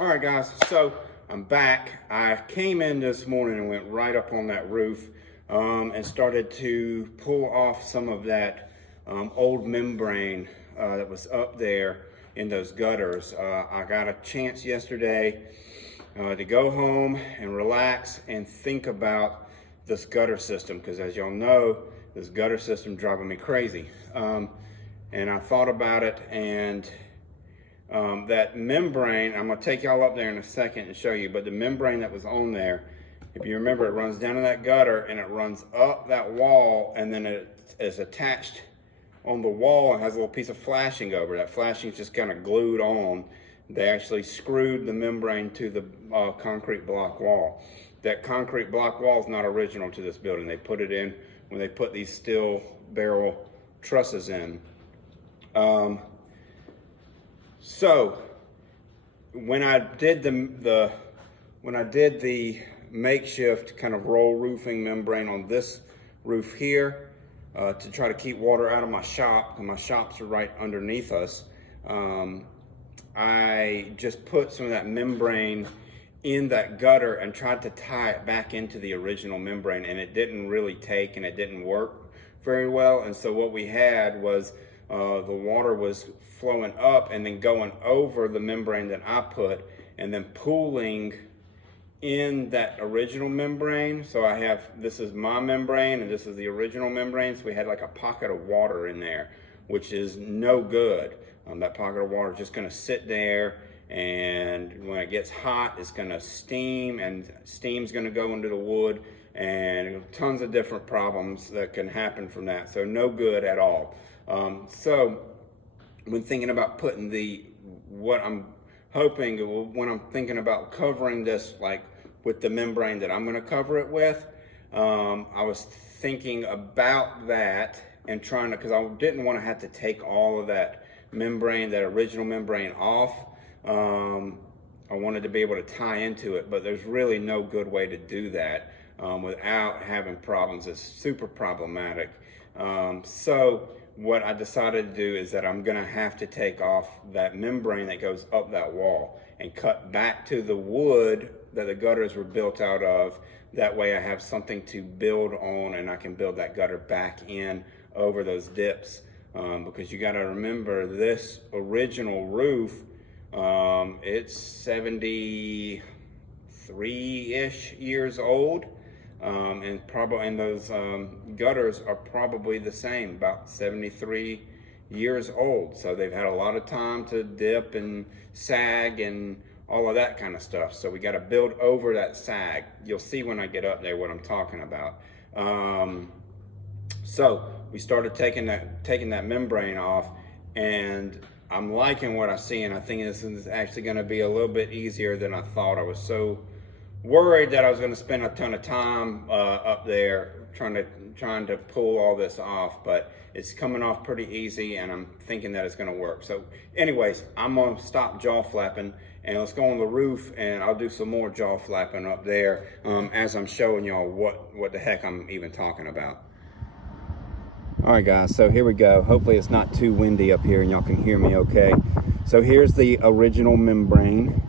All right, guys, so I'm back. I came in this morning and went right up on that roof and started to pull off some of that old membrane that was up there in those gutters. I got a chance yesterday to go home and relax and think about this gutter system, because as y'all know, this gutter system driving me crazy. And I thought about it, and that membrane, I'm gonna take y'all up there in a second and show you, but the membrane that was on there, if you remember, it runs down to that gutter and it runs up that wall, and then it is attached on the wall and has a little piece of flashing over. That flashing is just kind of glued on. They actually screwed the membrane to the concrete block wall. That concrete block wall is not original to this building. They put it in when they put these steel barrel trusses in. So when I did the makeshift kind of roll roofing membrane on this roof here to try to keep water out of my shop, and my shops are right underneath us, I just put some of that membrane in that gutter and tried to tie it back into the original membrane, and it didn't really take, and it didn't work very well. And so what we had was the water was flowing up and then going over the membrane that I put, and then pooling in that original membrane. So I have, this is my membrane and this is the original membrane. So we had like a pocket of water in there, which is no good. That pocket of water is just gonna sit there, and when it gets hot, it's gonna steam, and steam's gonna go into the wood, and tons of different problems that can happen from that. So no good at all. So when thinking about putting when I'm thinking about covering this, like with the membrane that I'm gonna cover it with, I was thinking about that and trying to, because I didn't want to have to take all of that membrane, that original membrane off. I wanted to be able to tie into it, but there's really no good way to do that without having problems. It's super problematic. So what I decided to do is that I'm gonna have to take off that membrane that goes up that wall and cut back to the wood that the gutters were built out of. That way I have something to build on, and I can build that gutter back in over those dips. Because you gotta remember, this original roof, it's 73-ish years old. And those gutters are probably the same, about 73 years old. So they've had a lot of time to dip and sag and all of that kind of stuff. So we got to build over that sag. You'll see when I get up there what I'm talking about. So we started taking that membrane off, and I'm liking what I see, and I think this is actually going to be a little bit easier than I thought. I was so worried that I was going to spend a ton of time up there trying to pull all this off, but it's coming off pretty easy, and I'm thinking that it's going to work. So anyways, I'm going to stop jaw flapping, and let's go on the roof, and I'll do some more jaw flapping up there as I'm showing y'all what the heck I'm even talking about. All right, guys, so here we go. Hopefully it's not too windy up here and y'all can hear me okay. So here's the original membrane.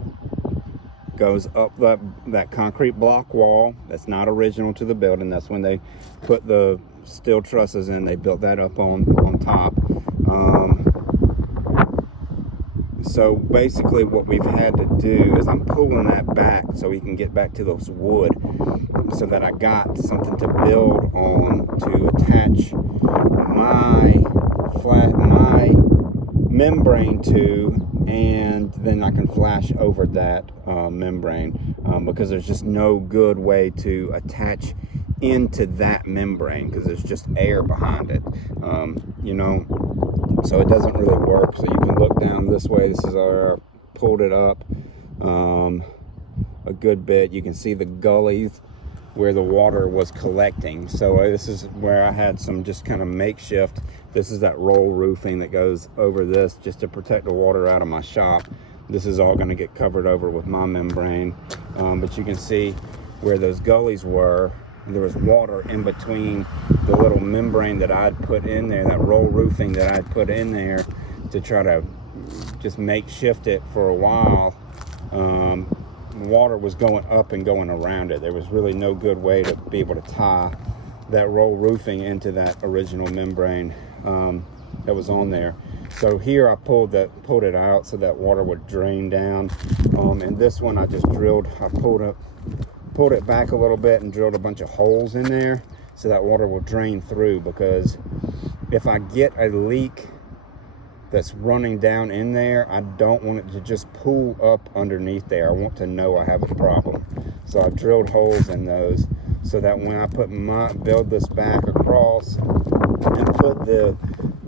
Goes up that concrete block wall. That's not original to the building. That's when they put the steel trusses in. They built that up on top. So basically what we've had to do is I'm pulling that back so we can get back to those wood, so that I got something to build on to attach my membrane to, and then I can flash over that membrane, because there's just no good way to attach into that membrane because there's just air behind it, so it doesn't really work. So you can look down this way. This is where I pulled it up a good bit. You can see the gullies where the water was collecting. So this is where I had some just kind of makeshift. This is that roll roofing that goes over this just to protect the water out of my shop. This is all going to get covered over with my membrane, but you can see where those gullies were. There was water in between the little membrane that I'd put in there, that roll roofing that I'd put in there to try to just makeshift it for a while water was going up and going around it. There was really no good way to be able to tie that roll roofing into that original membrane that was on there. So here I pulled it out so that water would drain down. And this one I just drilled, I pulled it back a little bit and drilled a bunch of holes in there so that water will drain through, because if I get a leak that's running down in there, I don't want it to just pool up underneath there. I want to know I have a problem. So I drilled holes in those so that when I build this back across and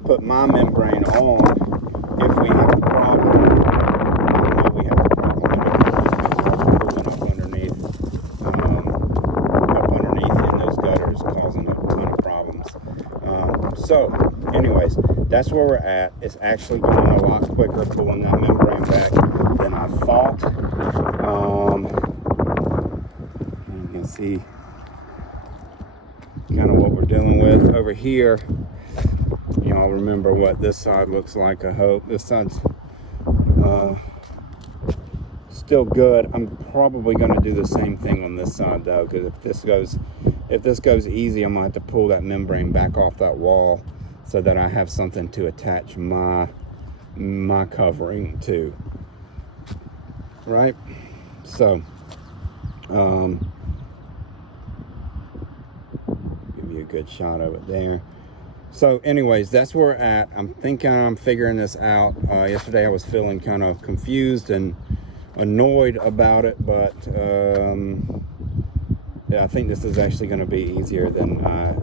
put my membrane on, if we have a problem, I know we have a problem pulling up underneath in those gutters, causing a ton of problems. So anyways, that's where we're at. It's actually going a lot quicker pulling that membrane back than I thought. You can see kind of what we're dealing with over here. Y'all remember what this side looks like, I hope. This side's still good. I'm probably going to do the same thing on this side though, because if this goes easy, I'm going to have to pull that membrane back off that wall so that I have something to attach my covering to, right? So give you a good shot of it there. So anyways, that's where we're at. I'm thinking I'm figuring this out. Yesterday I was feeling kind of confused and annoyed about it, but yeah, I think this is actually going to be easier than I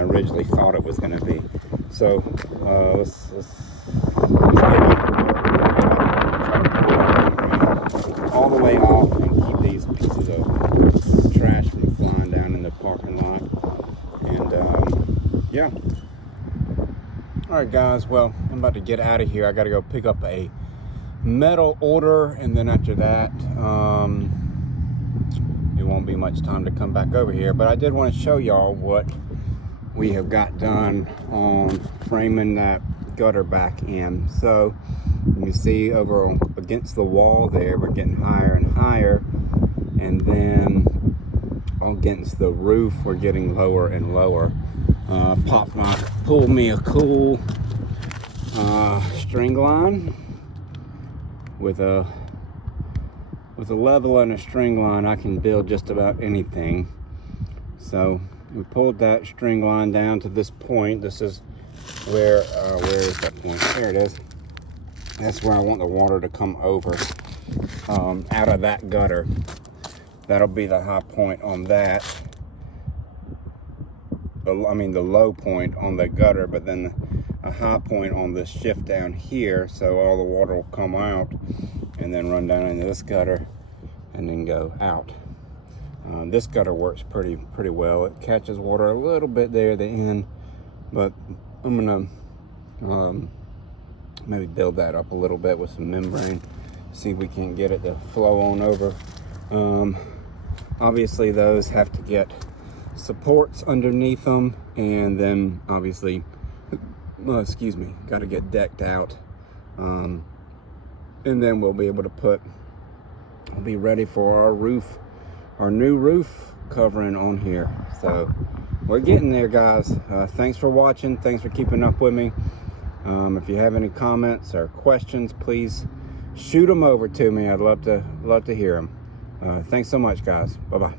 originally thought it was going to be. So let's get all the way off and keep these pieces of trash from flying down in the parking lot. And yeah. All right, guys. Well, I'm about to get out of here. I got to go pick up a metal order, and then after that, it won't be much time to come back over here. But I did want to show y'all what we have got done on framing that gutter back in. So you see over against the wall there, we're getting higher and higher, and then against the roof we're getting lower and lower. Pulled me a cool string line with a level and a string line. I can build just about anything. So we pulled that string line down to this point. This is where is that point? There it is. That's where I want the water to come over out of that gutter. That'll be the high point on that. I mean the low point on the gutter, but then a high point on this shift down here, so all the water will come out and then run down into this gutter and then go out. This gutter works pretty well. It catches water a little bit there at the end, but I'm gonna maybe build that up a little bit with some membrane, see if we can get it to flow on over. Obviously those have to get supports underneath them, and then obviously got to get decked out, and then we'll be able to be ready for our new roof covering on here. So we're getting there, guys. Thanks for watching. Thanks for keeping up with me. If you have any comments or questions, please shoot them over to me. I'd love to hear them. Thanks so much, guys. Bye-bye.